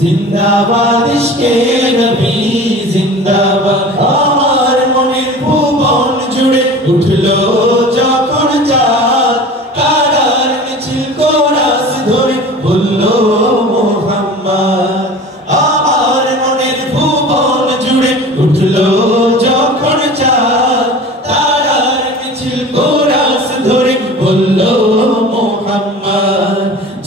জিন্দাবাদ ইশকে নবী জিন্দাবাদ আমার মনের ভুবন জুড়ে উঠলো যখন চাঁদ কারার মিছিল কোরাস ধরে বললো মুহাম্মদ আমার মনের ভুবন জুড়ে উঠলো যখন চাঁদ কারার মিছিল কোরাস ধরে বললো মুহাম্মদ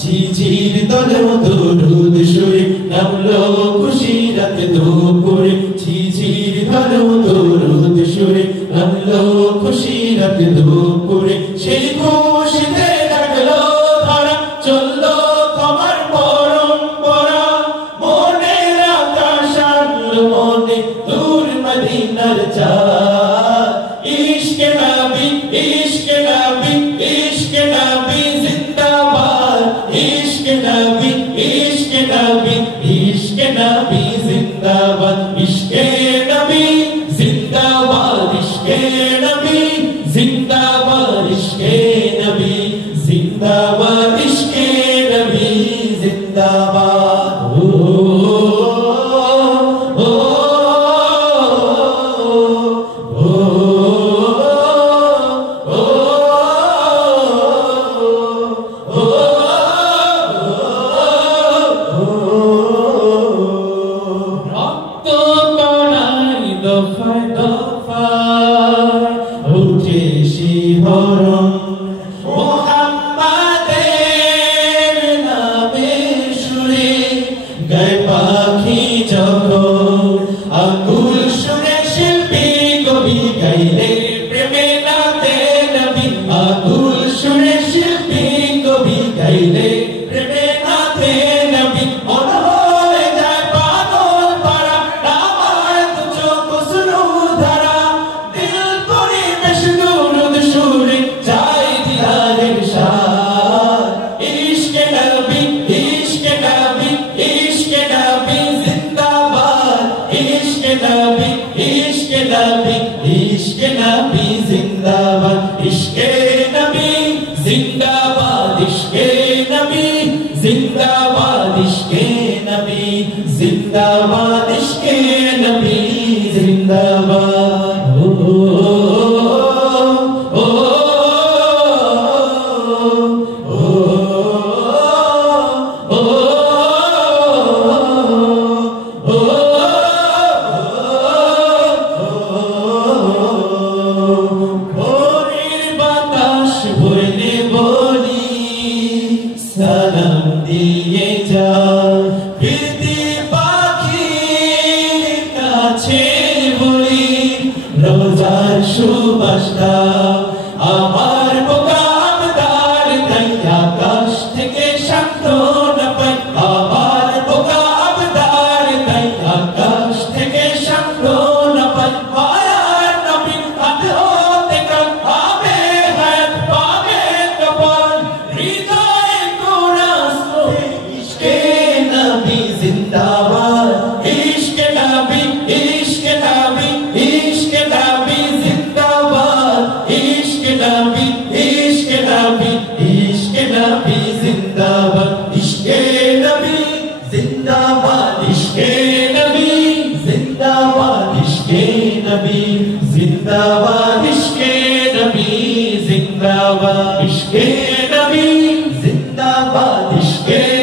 ঝিঝির দলেও দরুদ সুরে নামলো খুশি রাত দুপুরে ঝিঝির দলেও দরুদ সুরে নামলো খুশি রাত দুপুরে সেই খুশিতে লাগলো ধারা চললো তোমার পরম্পরা মনের আকাশ আনলো মনে দূর মদিনার চাঁদ ইশকে নবী ইশকে নবী ইশকে নবী জিন্দাবাদ ইশকে নবী ইশকে নবী ইশকে নবী জিন্দাবাদ ইশকে নবী জিন্দাবাদ ইশকে নবী জিন্দাবাদ ইশকে নবী জিন্দাবাদ ইশকে নবী জিন্দাবাদ দফায় দফায় উঠে শিহরণ মুহাম্মাদের নামে সুরে গায় পাখি যখন আকুল সুরে শিল্পী কবি গাইলে প্রেমে নাতে নবী আকুল সুরে শিল্পী কবি গাইলে প্রেমে নাতে নবী इश्क़ नबी जिंदाबाद इश्क़ नबी जिंदाबाद इश्क़ नबी जिंदाबाद इश्क़ नबी जिंदाबाद इश्क़ नबी जिंदाबाद সালাম দিয়ে যা প্রীতি পাখির কাছে বলি রোজার সুবাস দাও আমার বোকা আবদার তাই আকাশ থেকে সান্ত্বনা পাই আমার বোকা আবদার তাই আকাশ থেকে সান্ত্বনা পাই মায়ার নবীর হাত হতে কাল পাবে হায়াত পাবে কপাল जिंदाबाद इश्क़ नबी इश्क़ नबी इश्क़ नबी जिंदाबाद इश्क़ नबी इश्क़ नबी इश्क़ नबी जिंदाबाद इश्क़ नबी जिंदाबाद इश्क़ नबी जिंदाबाद इश्क़ नबी जिंदाबाद इश्क़ नबी जिंदाबाद इश्क़ नबी जिंदाबाद इश्क़